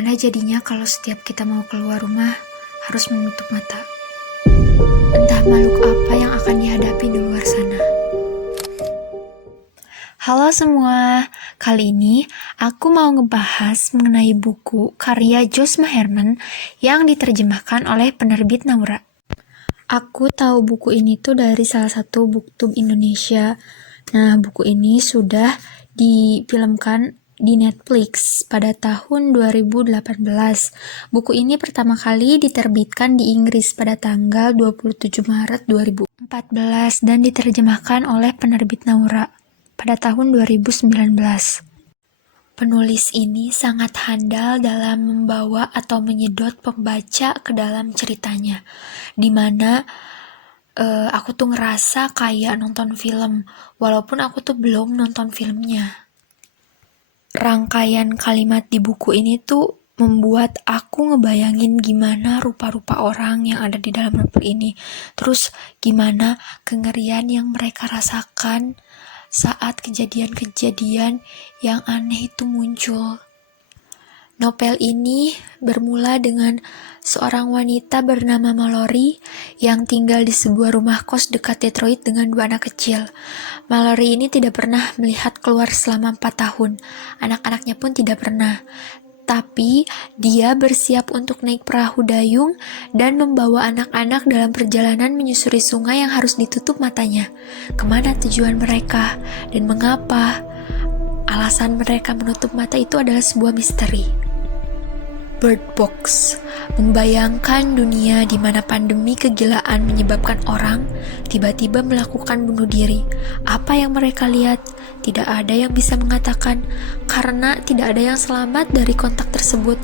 Gimana jadinya kalau setiap kita mau keluar rumah harus menutup mata? Entah makhluk apa yang akan dihadapi di luar sana. Halo semua, kali ini aku mau ngebahas mengenai buku karya Josh Maherman yang diterjemahkan oleh penerbit Naura. Aku tahu buku ini tuh dari salah satu booktube Indonesia. Nah, buku ini sudah difilmkan di Netflix pada tahun 2018. Buku ini pertama kali diterbitkan di Inggris pada tanggal 27 Maret 2014 dan diterjemahkan oleh penerbit Naura pada tahun 2019. Penulis ini sangat handal dalam membawa atau menyedot pembaca ke dalam ceritanya, dimana aku tuh ngerasa kayak nonton film, walaupun aku tuh belum nonton filmnya. Rangkaian kalimat di buku ini tuh membuat aku ngebayangin gimana rupa-rupa orang yang ada di dalam novel ini. Terus gimana kengerian yang mereka rasakan saat kejadian-kejadian yang aneh itu muncul. Novel ini bermula dengan seorang wanita bernama Mallory yang tinggal di sebuah rumah kos dekat Detroit dengan 2 anak kecil. Mallory ini tidak pernah melihat keluar selama 4 tahun. Anak-anaknya pun tidak pernah. Tapi dia bersiap untuk naik perahu dayung dan membawa anak-anak dalam perjalanan menyusuri sungai yang harus ditutup matanya. Kemana tujuan mereka dan mengapa? Alasan mereka menutup mata itu adalah sebuah misteri. Bird Box membayangkan dunia di mana pandemi kegilaan menyebabkan orang tiba-tiba melakukan bunuh diri. Apa yang mereka lihat? Tidak ada yang bisa mengatakan karena tidak ada yang selamat dari kontak tersebut.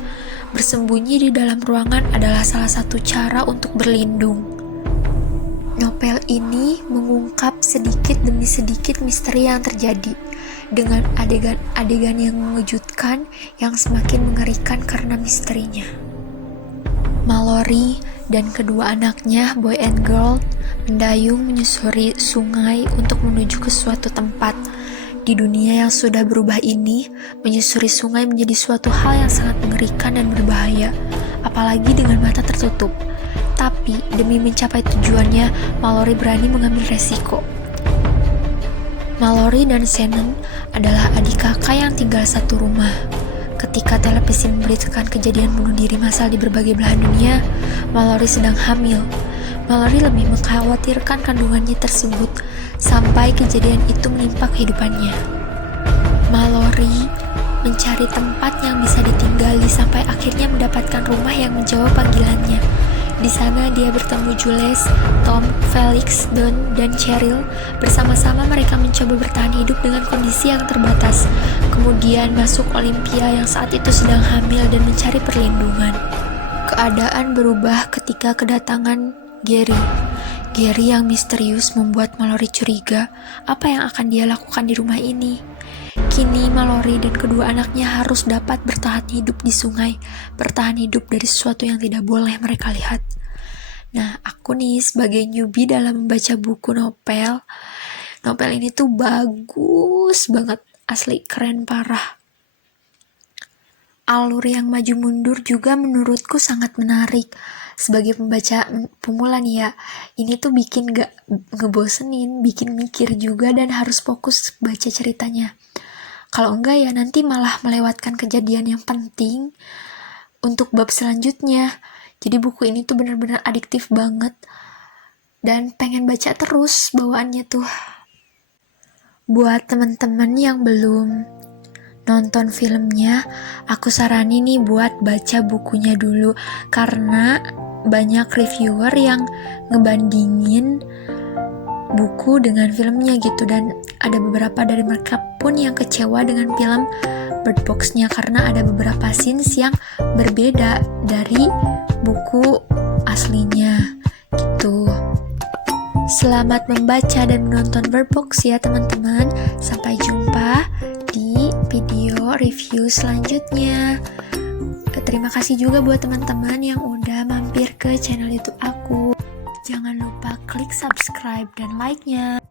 Bersembunyi di dalam ruangan adalah salah satu cara untuk berlindung. Novel ini mengungkap sedikit demi sedikit misteri yang terjadi dengan adegan-adegan yang mengejutkan yang semakin mengerikan karena misterinya. Mallory dan kedua anaknya, boy and girl, mendayung menyusuri sungai untuk menuju ke suatu tempat. Di dunia yang sudah berubah ini, menyusuri sungai menjadi suatu hal yang sangat mengerikan dan berbahaya, apalagi dengan mata tertutup. Tapi demi mencapai tujuannya, Mallory berani mengambil resiko. Mallory dan Shannon adalah adik kakak yang tinggal satu rumah. Ketika televisi memberitakan kejadian bunuh diri massal di berbagai belahan dunia, Mallory sedang hamil. Mallory lebih mengkhawatirkan kandungannya tersebut sampai kejadian itu menimpa kehidupannya. Mallory mencari tempat yang bisa ditinggali sampai akhirnya mendapatkan rumah yang menjawab panggilannya. Di sana dia bertemu Jules, Tom, Felix, Don, dan Cheryl. Bersama-sama mereka mencoba bertahan hidup dengan kondisi yang terbatas. Kemudian masuk Olympia yang saat itu sedang hamil dan mencari perlindungan. Keadaan berubah ketika kedatangan Gary. Gary yang misterius membuat Mallory curiga apa yang akan dia lakukan di rumah ini. Kini Mallory dan kedua anaknya harus dapat bertahan hidup di sungai, bertahan hidup dari sesuatu yang tidak boleh mereka lihat. Nah, aku nih sebagai newbie dalam membaca buku novel ini tuh bagus banget, asli keren parah. Alur yang maju mundur juga menurutku sangat menarik. Sebagai pembaca pemula nih ya, ini tuh bikin gak ngebosenin, bikin mikir juga dan harus fokus baca ceritanya. Kalau enggak ya nanti malah melewatkan kejadian yang penting untuk bab selanjutnya. Jadi buku ini tuh benar-benar adiktif banget dan pengen baca terus bawaannya tuh. Buat teman-teman yang belum nonton filmnya, aku saranin nih buat baca bukunya dulu karena banyak reviewer yang ngebandingin buku dengan filmnya gitu, dan ada beberapa dari mereka pun yang kecewa dengan film Bird Box-nya karena ada beberapa scenes yang berbeda dari buku aslinya gitu. Selamat membaca dan menonton Bird Box ya teman-teman. Sampai jumpa di video review selanjutnya. Terima kasih juga buat teman-teman yang udah mampir ke channel YouTube aku. Jangan lupa klik subscribe dan like-nya.